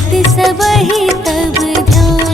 सबहि तब ध्यान।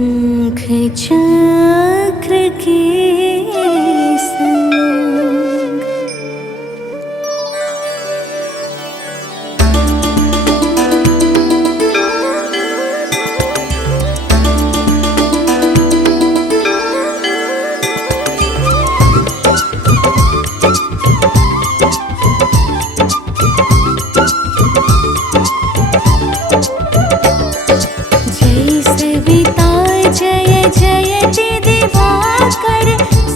शंख चक्र के संग जय सविता जय जयति दिवाकर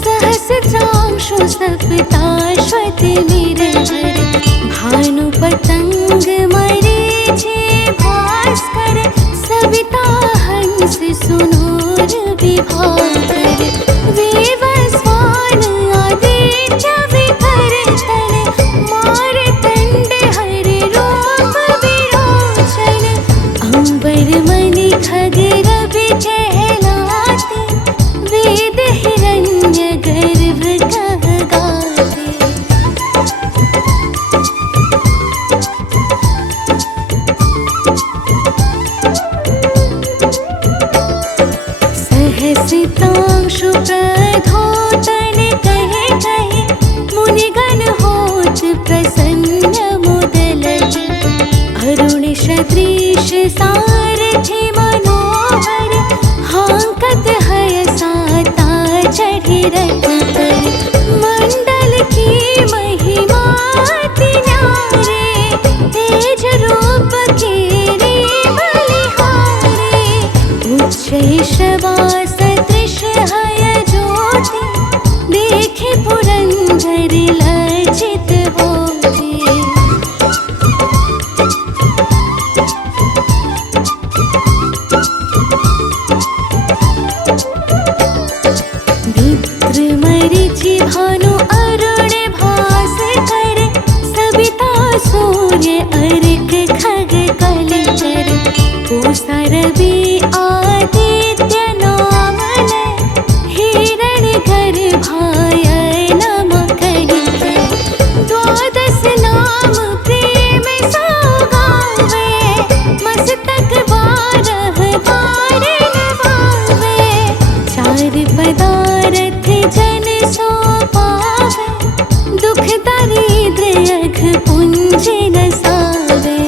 सहस्रांशु सप्ताश्वति निरंतर भानु पतंग मरीचि भास्कर सविता हंस सुनूर विभाकर वेवस्वान आदित्य विकर तन मारतंड हरि रूप विरोचन अंबर मणि खगेर कहलाते वेद हिरण्य गर्भ कह गाते। सहसितांशु प्रधोतन कहे कहे मुनिगण होत प्रसन्न मुदलज अरुण सदृश सारथि मनोहर हांकत है साता चढ़ी रथ पर मंडल की महिमा अति न्यारे तेज रूप के रे बलिहारे उच्च शवा सदृश है ज्योति देखे पुरंदर लज्जित होते। मित्र मरीचि भानु अरुण भास्कर सविता सूर्य अर्क खग कलचर पूषा रवि आदित्य नामन हिरण गर्भाय नम करिकर द्वादश नाम प्रेम सौगावे मस्तक बारह बार नवावे चार पदारथ जन सो पावे दुख दारिद्र्य अघ पुंज नसावे।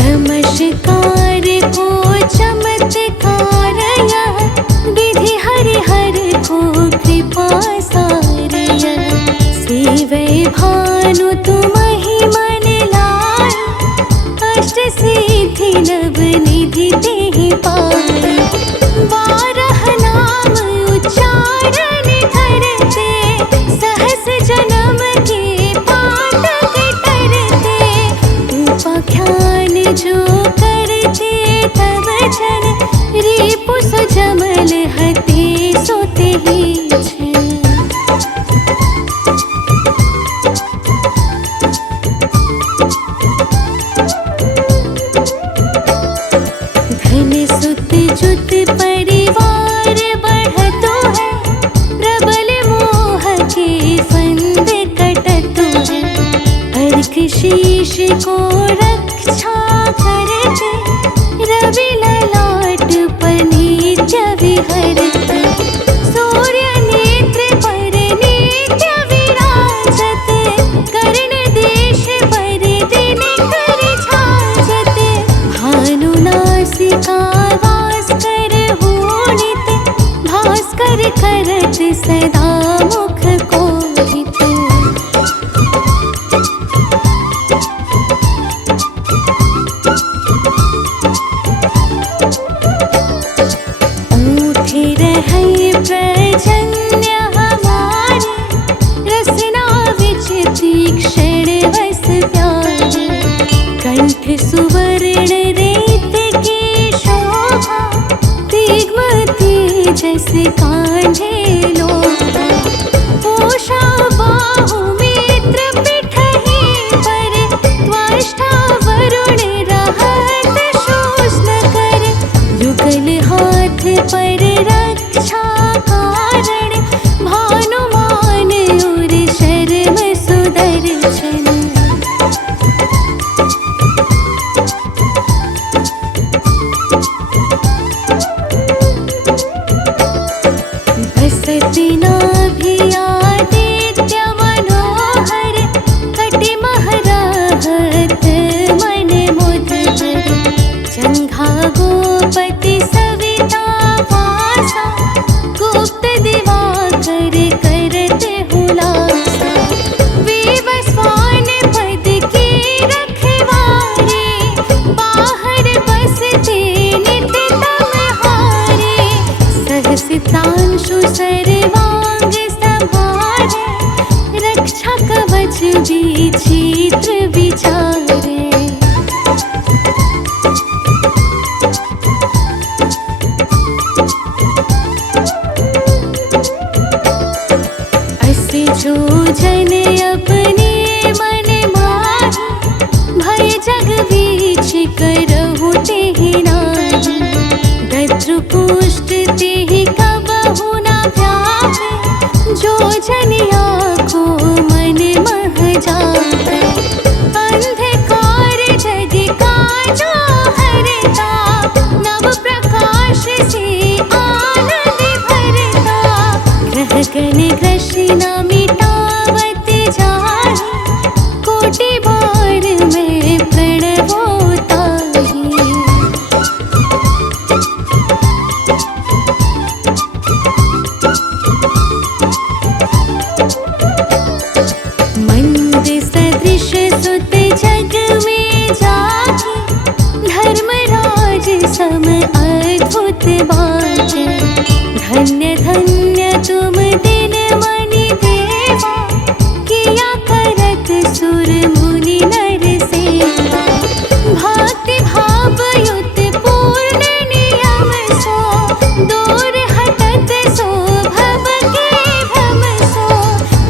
नमस्कार को चमत्कार यह विधि हरिहर को कृपा सार यह सेवै भानु तुम ही मन लाए अष्ट सिद्धि नव निधि देहि पाए बारह नाम उच्चारण करते सहस जन्म के पातक तरते उपाख्यान जो करते तब जन रिपु सुजमल हते सोते ही छन। धन सुत जुत परिवार बढ़तो है प्रबल मोह के फंद कटतो है अर्क शीश को रक्षा करते रवि ललाट पर नित्य विहरते सूर्य नेत्र पर नित्य विराजते कर्ण देश पर दिन कर छाजते भानु नासिका वास कर होनित भास्कर करत सदा मुख कोहित। ऊठे रह जाहि, कोटि बार मैं प्रणवोताहि। मंद सदृश सुत जग में जाहि, धर्मराज सम अद्भुत बाटे। धन्य धन्य तुम दिन मनि देवा, किया करत सुर मुनि नर सेवा। भक्ति भाव युत पूर्ण नियम सो, दूर हटत सो भव के भ्रम सो।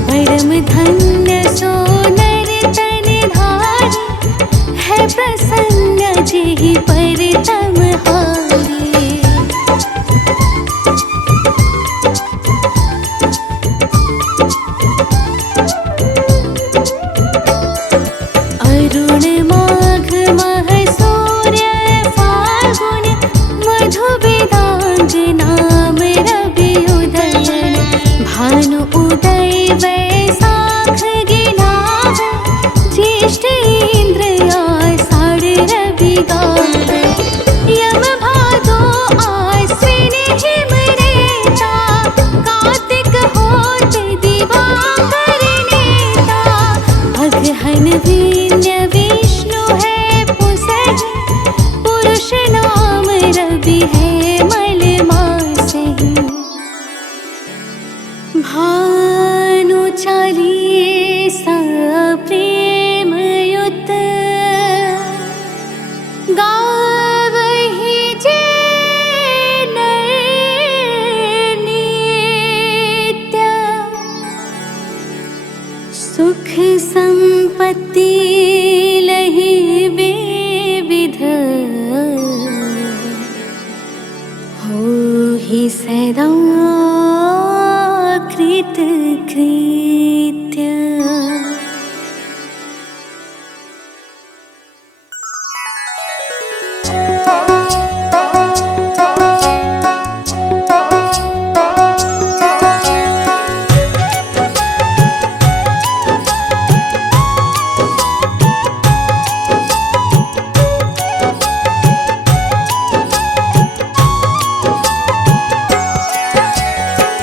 परम धन्य सो नर तन धारी, है प्रसन्न जेहि परतम हारी। अरुण माघ मह सूर्य फाल्गुन, मधु वेदांग नाम रवि उदयन। भानु उदय वैशाख गिनावे, ज्येष्ठ इंद्र आषाढ़ रवि गावे। यम भादो आश्विन हिम रेता, कार्तिक होत दिवाकर नेता। अगहन वीर्य विष्णु है पुसहि, पुरुष नाम रवि है मल मासहि। भानु चालीसा प्रेम युत, गावहि जे नर नित्य। सुख संपत्ति लहि विविध, होहि सदा कृत कृत्य।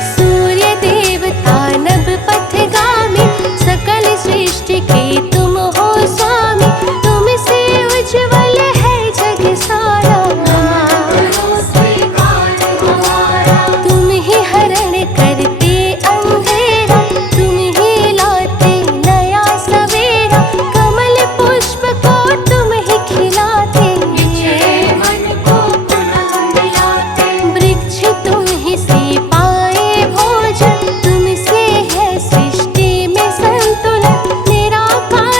सूर्य देवता नभ पथगामी, सकल सृष्टि के तुम हो स्वामी। तुमसे उज्ज्वल है जग सारा, तुम ही हरण करते अंधेरा। तुम ही लाते नया सवेरा, कमल पुष्प को तुम ही खिलाते। वृक्ष तुम ही से पाए भोजन, तुमसे है सृष्टि में संतुलन। निराकार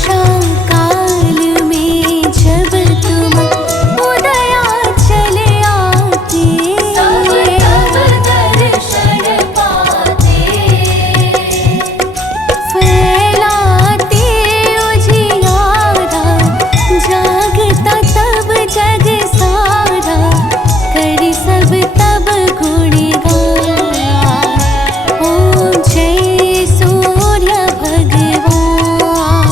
उषा काल में जब तुम उदया चले आते, सब तब दर्शन पाते। फैलाते उजियारा, जागता तब जग सारा, करी सब तब गुणगान। ओम जय सूर्य भगवान।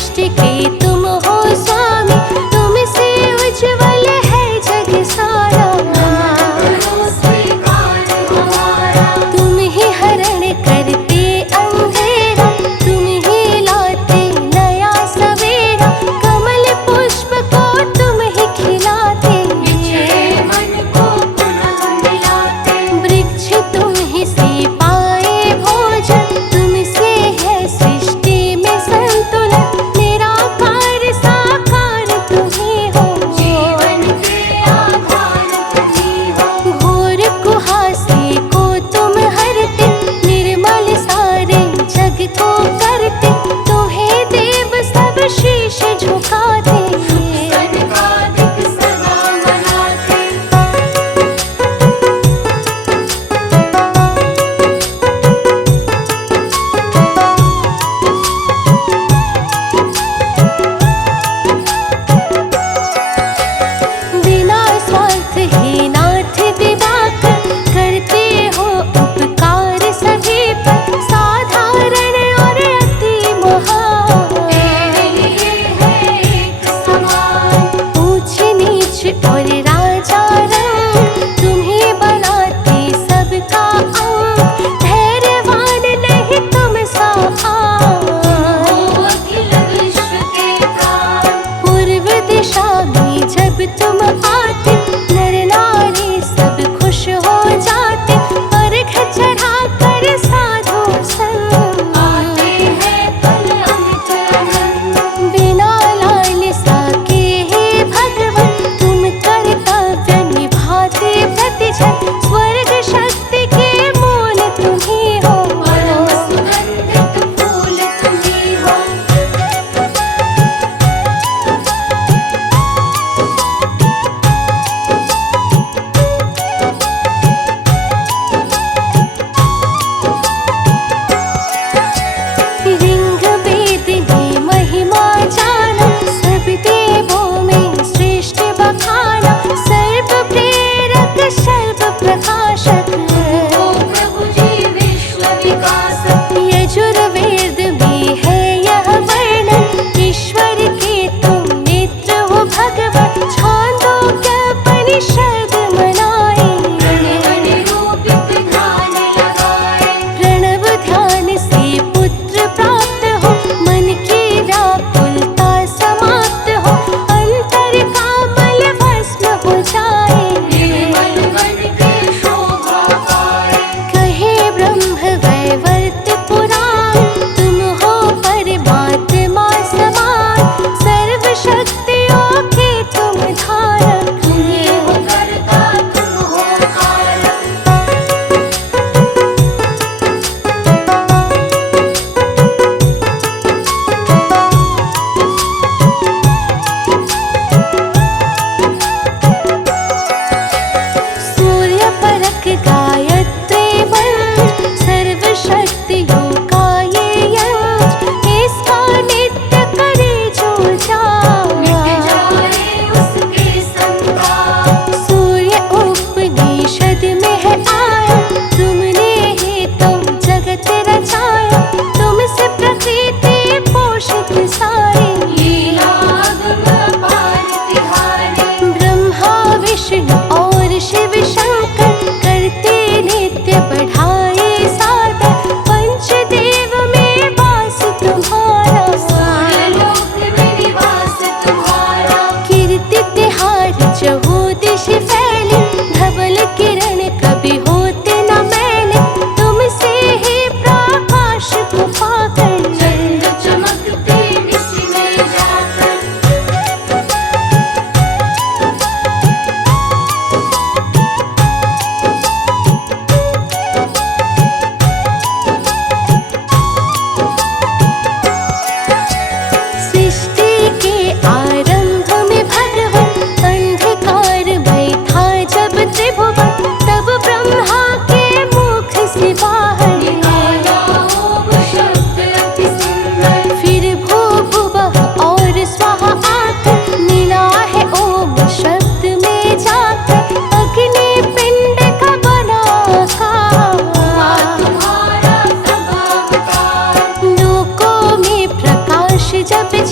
सृष्टि के तुम हो स्वामी, तुमसे उज्ज्वल है जग सारा। तुम ही हरण करते अंधेरा, तुम ही लाते नया सवेरा, कमल पुष्प को तुम ही खिलाते, मन को पुनः मिलाते। वृक्ष तुम ही से पाए भोजन, तुमसे है सृष्टि में संतुलन, निराकार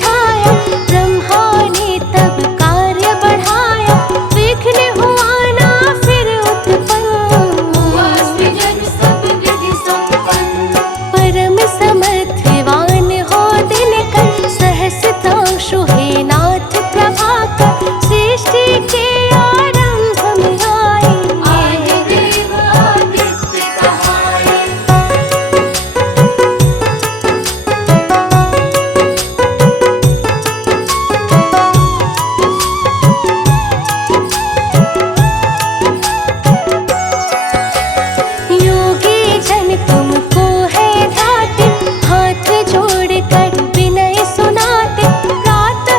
सुझाया, ब्रह्मा ने तब कार्य बढ़ाया, विघ्न हुआ ना फिर उत्पन्न, हुआ सृजन सब विधि संपन्न। परम समर्थिवान हो दिनकर, सहस्त्रांशु हे नाथ प्रभाकर, सृष्टि के आरंभ में आए, आए देव आदित्य कहाए। योगी जन तुमको है ध्याते, हाथ जोड़ कर विनय सुनाते, प्रातः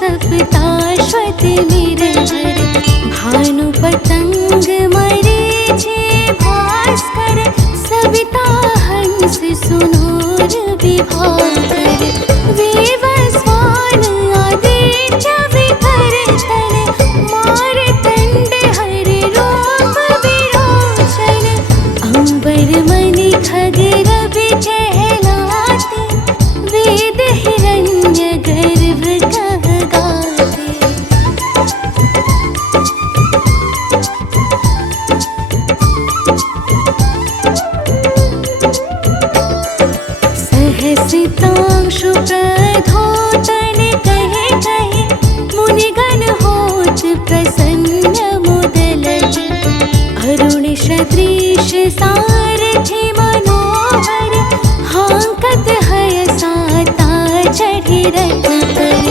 सप्ताश्वत निरहर भानु पतंग मरीचि भास्कर सविता हंस सुनूर विभाकर वेवस्वान आदित्य विकर्तन मारतंड हरि रूप विरोचन अंबर मणि खगरवि कहलाते वेद हिरण्य गर्भ कहगाते। सहसितांशु प्रधोतन कहे कहे मुनिगण होत प्रसन्न मुदलति अरुण सदृश सारथि मनोहर हांकत हय साता चढ़ि रथ पर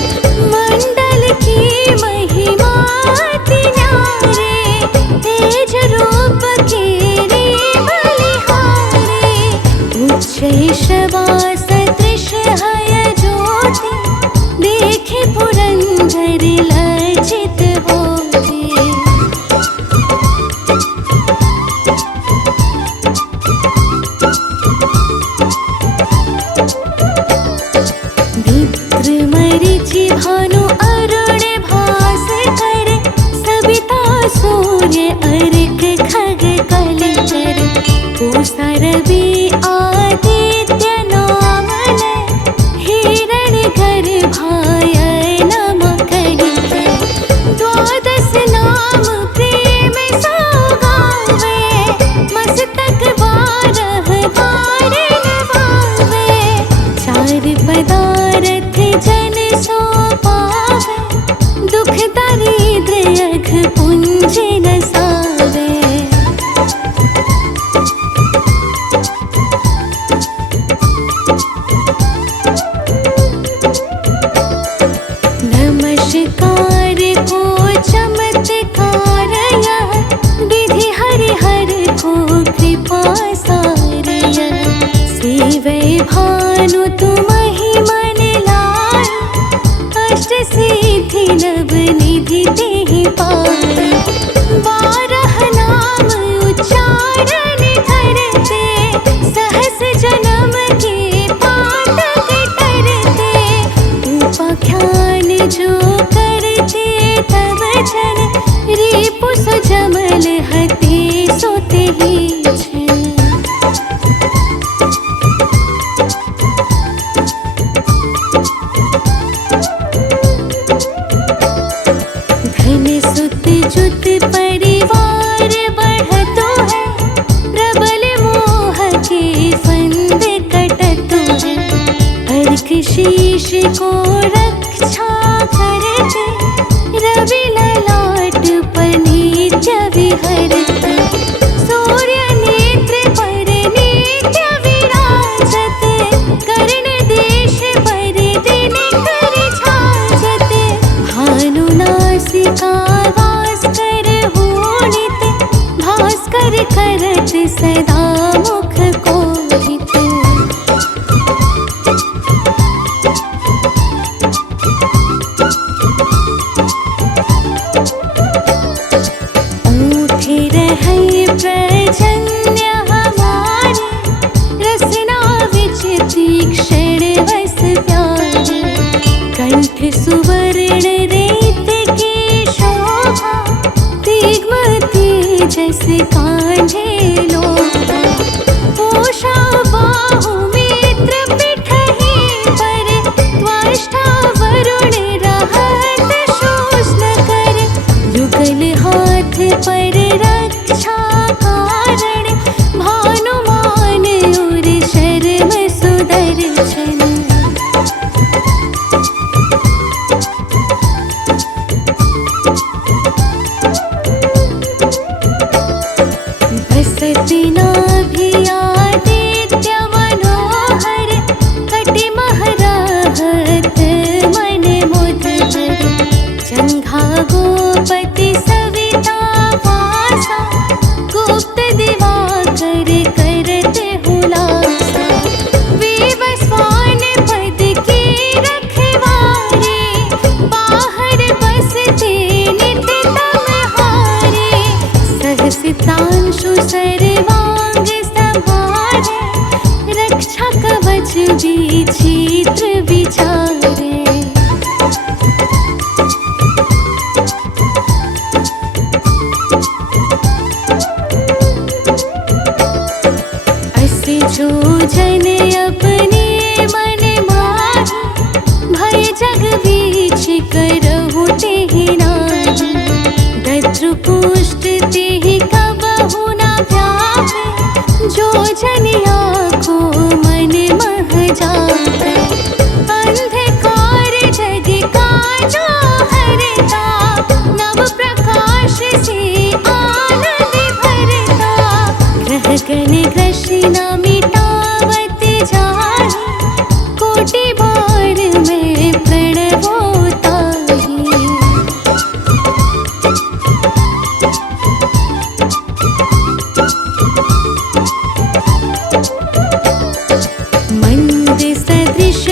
मंडल की महिमा अति न्यारे तेज रूप केरे बलिहारे उच्च शवास दृश्य हय ज्योति देखे पुरंदर लज्जित होते। मित्र मरीचि भानु अरुण भास्कर सविता सूर्य अर्क खग कलचर पूषा रवि आदित्य नाम लय हिरण गर्भाय नम कहिते द्वादश नाम प्रेम सौगावे मस्तक बारह बार नवावे चार पदारथ जन सो पावे दुख दरिद्र अघ पुंज नसावे। नमस्कार को चमत्कार यह विधि हरिहर को कृपा सार यह सेवै भानु तुमहि मन लाय अष्ट सिद्धि नव निधि तेहि पाय बारह नाम उच्चारण करते सहस जन्म के पातक करते उपाख्यान जो करते तब जन रिपु सुजमल हते सोते ही छन। धन सुत जुत परिवार बढ़तो है प्रबल मोह के फंद कटतो है अर्क शीश को रक्षा करते रवि ललाट पर नित्य विहरते सूर्य नेत्र पर नित्य विराजत कर्ण देश पर दिन कर छाजत भानु नासिका वास कर होनित भास्कर करत सदा मुख कोहित। ऊठे रहै प्रजन्य हमारे रसना विच तीक्ष्ण वस प्यारे कंठ सुवर्ण रेत की शोभा दिग्म तेजस कांधे लोभा पूषा बाहु मित्र पिठहि पर त्वष्टा वरुण रहत शोषण कर युगल हाथ पर रक्षा कारण भानुमान और शर्म सुदर्शन। वीक्ष करहु तेहि नाही, दद्रुपुष्ट तेहि कबहु न व्यापे, जो जन आँखो मन मह जापे। अंधकार जग काजो हरता, नव प्रकाश से आनंद भरता। ग्रह गण ग्रसिन मिटावत जाहि, कोटि बार में प्रणवो ताहि। मंद सदृश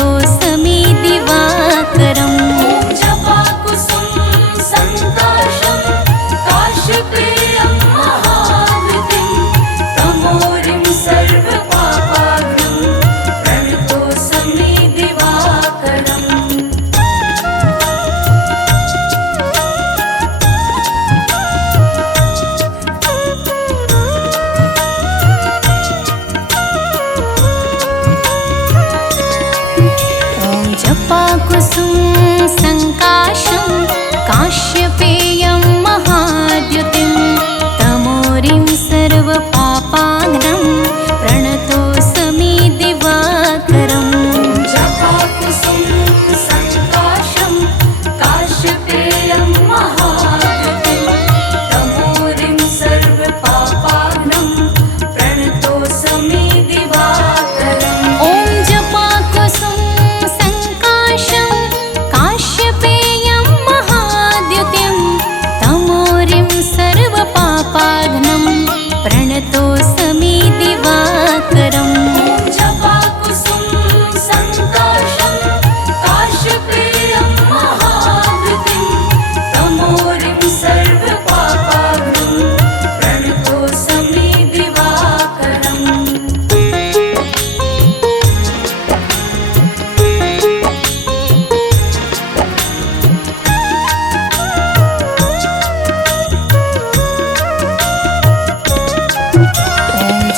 प्रणतोऽस्मि दिवाकरम् ॐ जपाकुसुम संकाशं काश्यपेयं महावृतिं तमोरिं सर्वपापाग्नं प्रणतोऽस्मि दिवाकरम् जपाकुसुम संकाशं काश्यपेयं महाद्युतिं तमोरिं सर्वपापाग्नं प्रणतोऽस्मि दिवाकरम् जपाकुसुम संकाशं काश्यपेयं महावृतिं तमोरिं सर्वपापाग्नं प्रणतोऽस्मि दिवाकरम् ॐ जपाकुसुम संकाशं काश्यपेयं महाद्युतिं तमोरिं सर्वपापाग्नं प्रणतोऽस्मि दिवाकरम् जपाकुसुम संकाशं काश्यपेयं महावृतिं तमोरिं सर्वपापाग्नं प्रणतोऽस्मि दिवाकरम्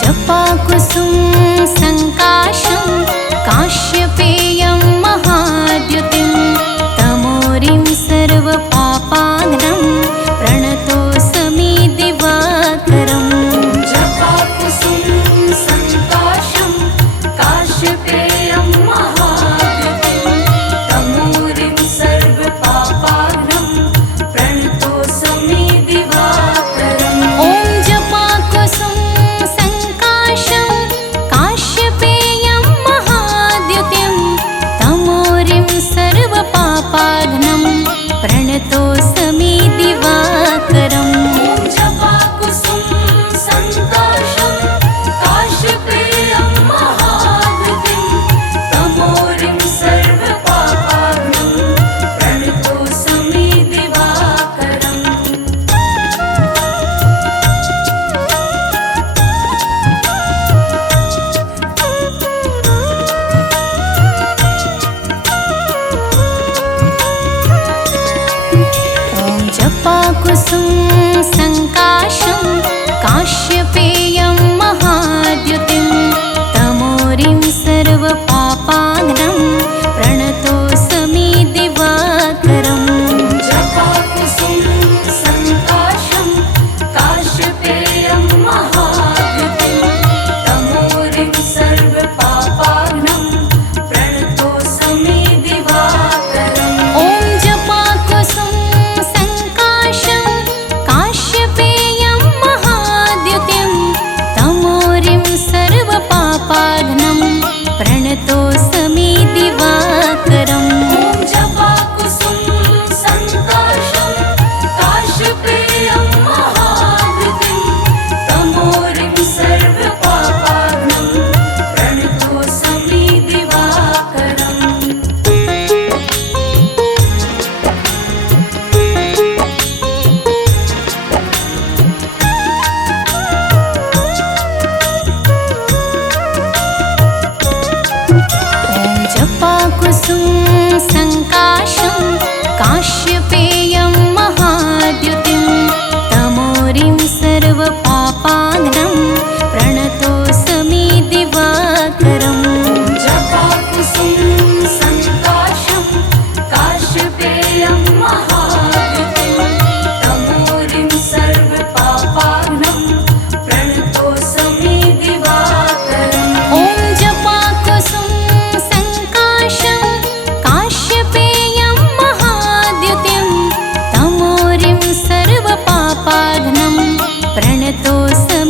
जपाकुसुम संकाशं काश्यपेयं महाद्युतिं तमोरिं सर्वपापाग्नं प्रणतोऽस्मि दिवाकरम् जपाकुसुम संकाशं काश्यपेयं महावृतिं तमोरिं सर्वपापाग्नं प्रणतोऽस्मि दिवाकरम् ॐ जपाकुसुम संकाशं काश्यपेयं महाद्युतिं तमोरिं सर्वपापाग्नं प्रणतोऽस्मि दिवाकरम् जपाकुसुम संकाशं काश्यपेयं महावृतिं तमोरिं सर्वपापाग्नं प्रणतोऽस्मि दिवाकरम् ॐ जपाकुसुम संकाशं काश्यपेयं महाद्युतिं तमोरिं सर्वपापाग्नं प्रणतोऽस्मि दिवाकरम् जपाकुसुम संकाशं काश्यपेयं महावृतिं तमोरिं सर्वपापाग्नं प्रणतोऽस्मि दिवाकरम् ॐ जपाकुसुम संकाशं काश्यपेयं महाद्युतिं तमोरिं सर्वपापाग्नं प्रणतोऽस्मि दिवाकरम् जपाकुसुम संकाशं काश्यपेयं महावृतिं तमोरिं सर्वपापाग्नं प्रणतोऽस्मि दिवाकरम् ॐ जपाकुसुम संकाशं काश्यपेयं महाद्युतिं तमोरिं सर्वपापाग्नं प्रणतोऽस्मि दिवाकरम् जपाकुसुम संकाशं काश्यपेयं महावृतिं तमोरिं सर्वपापाग्नं प्रणतोऽस्मि दिवाकरम् ॐ जपाकुसुम संकाशं काश्यपेयं महाद्युतिं तमोरिं सर्वपापाग्नं प्रणतोऽस्मि